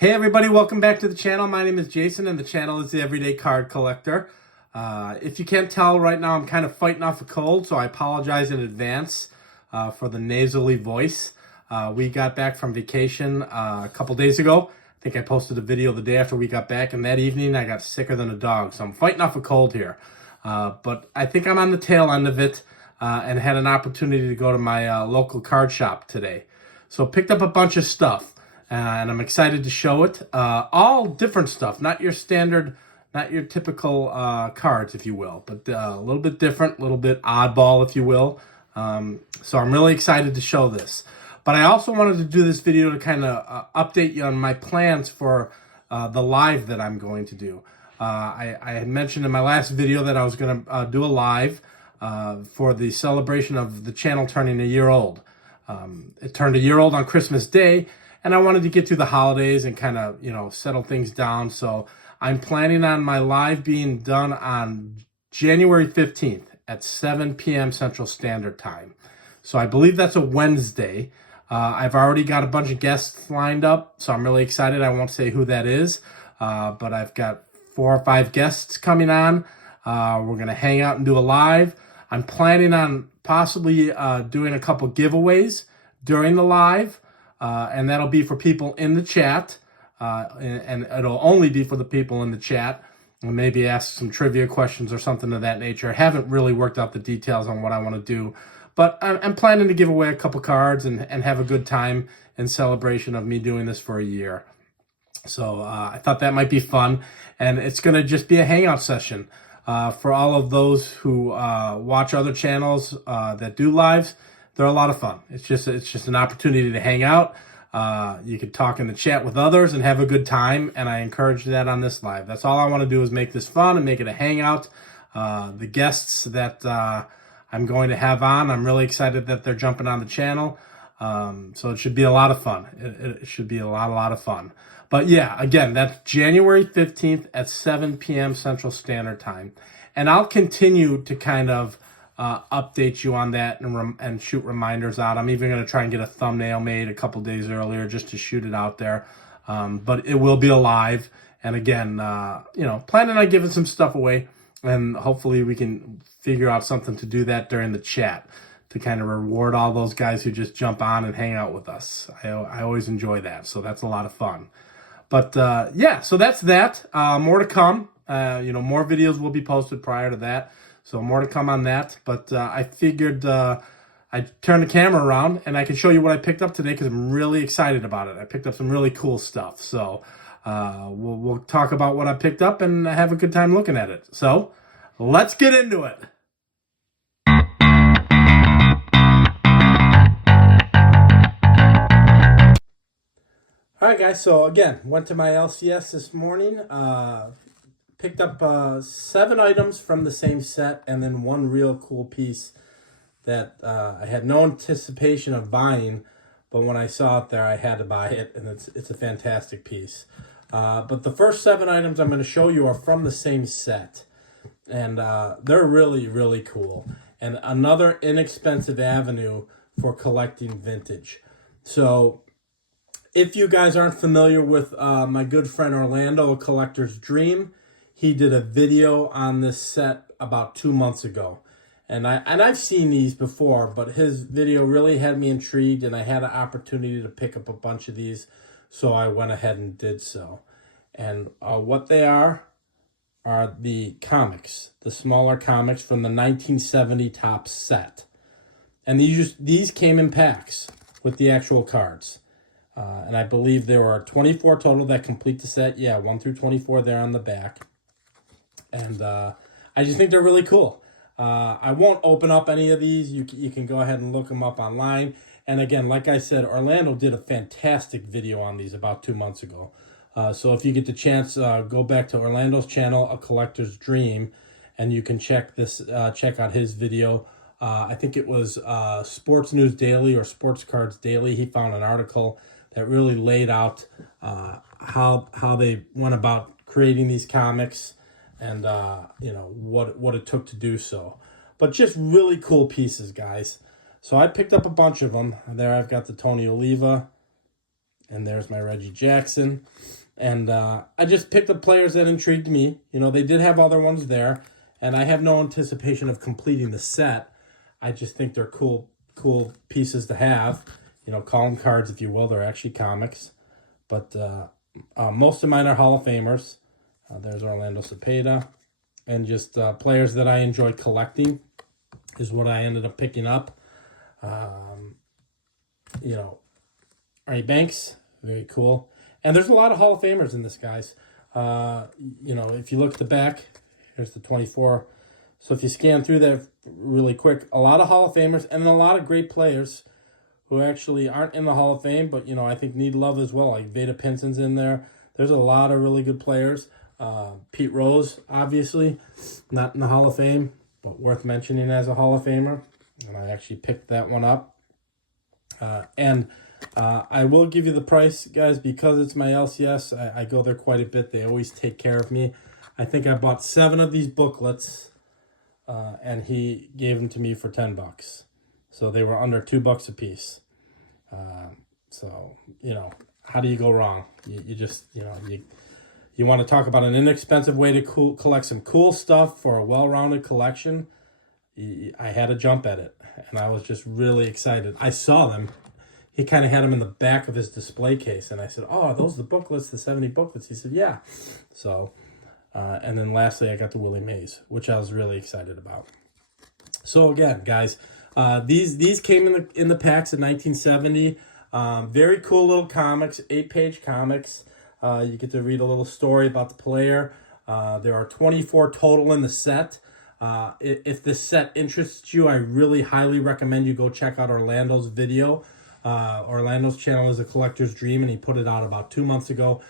Hey everybody, welcome back to the channel. My name is Jason and the channel is The Everyday Card Collector. If you can't tell right now, I'm kind of fighting off a cold, so I apologize in advance for the nasally voice. We got back from vacation a couple days ago. I think I posted a video the day after we got back, and that evening I got sicker than a dog, so I'm fighting off a cold here. But I think I'm on the tail end of it and had an opportunity to go to my local card shop today. So picked up a bunch of stuff. And I'm excited to show it. All different stuff, not your standard, not your typical cards, if you will, but a little bit different, a little bit oddball, if you will. So I'm really excited to show this. But I also wanted to do this video to kind of update you on my plans for the live that I'm going to do. I had mentioned in my last video that I was going to do a live for the celebration of the channel turning a year old. It turned a year old on Christmas Day, and I wanted to get through the holidays and kind of, settle things down. So I'm planning on my live being done on January 15th at 7 p.m. Central Standard Time. So I believe that's a Wednesday. I've already got a bunch of guests lined up, so I'm really excited. I won't say who that is, but I've got 4 or 5 guests coming on. We're going to hang out and do a live. I'm planning on possibly doing a couple giveaways during the live. And that'll be for people in the chat, and it'll only be for the people in the chat, and maybe ask some trivia questions or something of that nature. I haven't really worked out the details on what I want to do, but I'm planning to give away a couple cards and have a good time in celebration of me doing this for a year. So I thought that might be fun, and it's going to just be a hangout session for all of those who watch other channels that do lives. They're a lot of fun. It's just an opportunity to hang out. You can talk in the chat with others and have a good time, and I encourage that on this live. That's all I want to do is make this fun and make it a hangout. The guests that I'm going to have on, I'm really excited that they're jumping on the channel. So it should be a lot of fun. It should be a lot of fun. But yeah, again, that's January 15th at 7 p.m. Central Standard Time. And I'll continue to kind of update you on that and shoot reminders out. I'm even going to try and get a thumbnail made a couple days earlier just to shoot it out there. But it will be a live. And again, planning on giving some stuff away. And hopefully we can figure out something to do that during the chat to kind of reward all those guys who just jump on and hang out with us. I always enjoy that. So that's a lot of fun. But yeah, so that's that. More to come. More videos will be posted prior to that. So more to come on that, but I figured I'd turn the camera around and I can show you what I picked up today because I'm really excited about it. I picked up some really cool stuff. So we'll talk about what I picked up and have a good time looking at it. So let's get into it. All right, guys. So again, went to my LCS this morning. Picked up 7 items from the same set and then one real cool piece that I had no anticipation of buying, but when I saw it there, I had to buy it, and it's a fantastic piece. But the first 7 items I'm going to show you are from the same set, and they're really, really cool. And another inexpensive avenue for collecting vintage. So if you guys aren't familiar with my good friend Orlando, A Collector's Dream, he did a video on this set about 2 months ago. And I've seen these before, but his video really had me intrigued, and I had an opportunity to pick up a bunch of these, so I went ahead and did so. And what they are the comics, the smaller comics from the 1970 Topps set. And these came in packs with the actual cards. And I believe there are 24 total that complete the set. Yeah, 1 through 24 there on the back. And I just think they're really cool. I won't open up any of these. You can go ahead and look them up online. And again, like I said, Orlando did a fantastic video on these about 2 months ago. So if you get the chance, go back to Orlando's channel, A Collector's Dream, and you can check out his video. I think it was Sports News Daily or Sports Cards Daily. He found an article that really laid out how they went about creating these comics. And, what it took to do so. But just really cool pieces, guys. So I picked up a bunch of them. There I've got the Tony Oliva And there's my Reggie Jackson. And I just picked up players that intrigued me. You know, they did have other ones there, and I have no anticipation of completing the set. I just think they're cool pieces to have. You know, call them cards if you will. They're actually comics. But most of mine are Hall of Famers. There's Orlando Cepeda. And just players that I enjoy collecting is what I ended up picking up. You know, Ernie Banks, very cool. And there's a lot of Hall of Famers in this, guys. You know, if you look at the back, here's the 24. So if you scan through that really quick, a lot of Hall of Famers and a lot of great players who actually aren't in the Hall of Fame, but, you know, I think need love as well. Like Veda Pinson's in there. There's a lot of really good players. Pete Rose, obviously, not in the Hall of Fame, but worth mentioning as a Hall of Famer. And I actually picked that one up. I will give you the price, guys, because it's my LCS. I go there quite a bit. They always take care of me. I think I bought 7 of these booklets, and he gave them to me for $10. So they were under $2 a piece. So, you know, how do you go wrong? You just, you know, you want to talk about an inexpensive way to collect some cool stuff for a well-rounded collection. I had to jump at it, and I was just really excited. I saw them. He kind of had them in the back of his display case, and I said, "Oh, are those the booklets, the 70 booklets?" He said, "Yeah." So, and then lastly, I got the Willie Mays, which I was really excited about. So again, guys, these came in the packs in 1970. Very cool little comics, 8-page comics. You get to read a little story about the player. There are 24 total in the set. If this set interests you, I really highly recommend you go check out Orlando's video. Orlando's channel is A Collector's Dream, and he put it out about 2 months ago,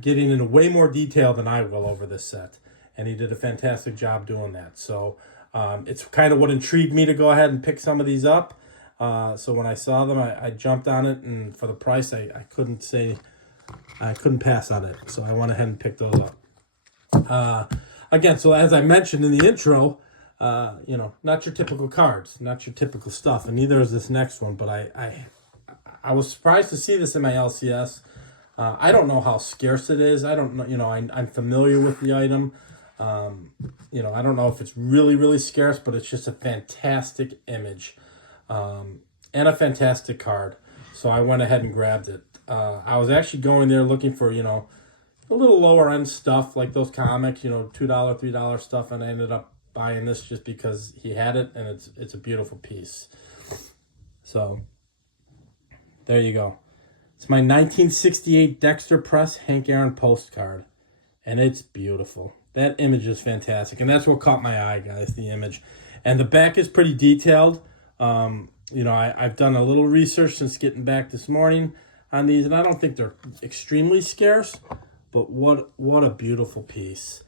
getting into way more detail than I will over this set. And he did a fantastic job doing that. So it's kind of what intrigued me to go ahead and pick some of these up. So when I saw them, I jumped on it, and for the price, I couldn't pass on it. So I went ahead and picked those up. Again, so as I mentioned in the intro, you know, not your typical cards, not your typical stuff, and neither is this next one, but I was surprised to see this in my LCS. I don't know how scarce it is. I don't know, you know, I'm familiar with the item. You know, I don't know if it's really, really scarce, but it's just a fantastic image, and a fantastic card. So I went ahead and grabbed it. I was actually going there looking for, you know, a little lower end stuff like those comics, you know, $2, $3 stuff, and I ended up buying this just because he had it, and it's a beautiful piece. So there you go. It's my 1968 Dexter Press Hank Aaron postcard, and it's beautiful. That image is fantastic, and that's what caught my eye, guys, the image. And the back is pretty detailed. You know, I've done a little research since getting back this morning on these, and I don't think they're extremely scarce, but what a beautiful piece.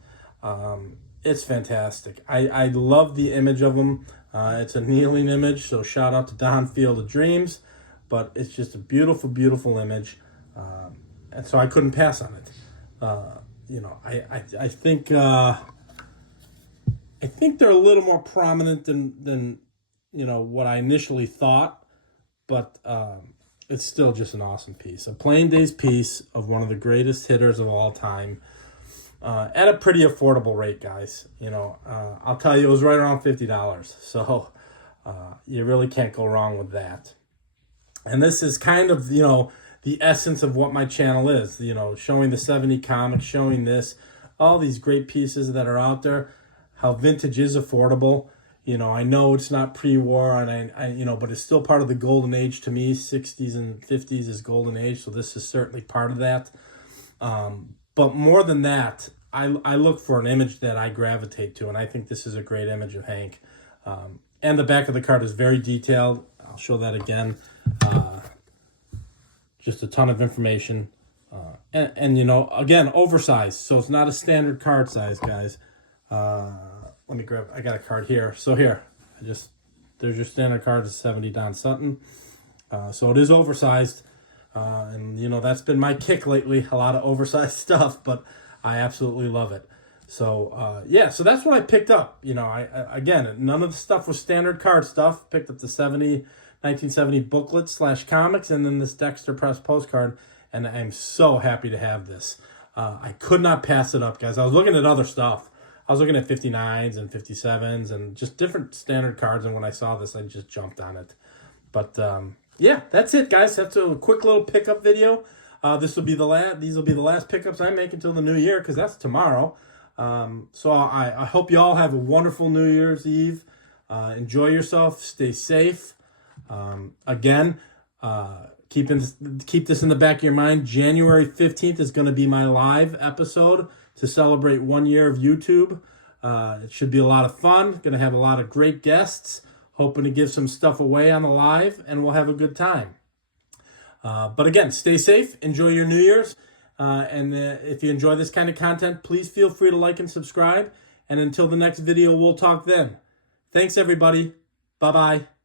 It's fantastic. I love the image of them. It's a kneeling image, so shout out to Don Field of Dreams, but it's just a beautiful, beautiful image, and so I couldn't pass on it. You know, I think they're a little more prominent than you know what I initially thought, but it's still just an awesome piece. A plain days piece of one of the greatest hitters of all time, at a pretty affordable rate, guys. You know, I'll tell you, it was right around $50, so you really can't go wrong with that. And this is kind of, you know, the essence of what my channel is, you know, showing the 70 comics, showing this, all these great pieces that are out there, how vintage is affordable. You know, I know it's not pre-war, and I you know, but it's still part of the golden age to me. 60s and 50s is golden age, so this is certainly part of that. But more than that, I look for an image that I gravitate to, and I think this is a great image of Hank. And the back of the card is very detailed. I'll show that again. Just a ton of information. And you know, again, oversized, so it's not a standard card size, guys. Let me grab, I got a card here. So here, there's your standard card, is 70 Don Sutton. So it is oversized. And, you know, that's been my kick lately, a lot of oversized stuff, but I absolutely love it. So, yeah, so that's what I picked up. You know, again, none of the stuff was standard card stuff. Picked up the 1970 booklet / comics, and then this Dexter Press postcard. and I'm so happy to have this. I could not pass it up, guys. I was looking at other stuff. I was looking at 59s and 57s and just different standard cards, and when I saw this, I just jumped on it. But yeah, that's it, guys. That's a quick little pickup video. These will be the last pickups I make until the new year, because that's tomorrow. So I hope you all have a wonderful New Year's Eve. Enjoy yourself. Stay safe. Again, keep this in the back of your mind. January 15th is going to be my live episode to celebrate 1 year of YouTube. It should be a lot of fun. Going to have a lot of great guests. Hoping to give some stuff away on the live, and we'll have a good time. But again, stay safe. Enjoy your New Year's. And if you enjoy this kind of content, please feel free to like and subscribe. And until the next video, we'll talk then. Thanks, everybody. Bye-bye.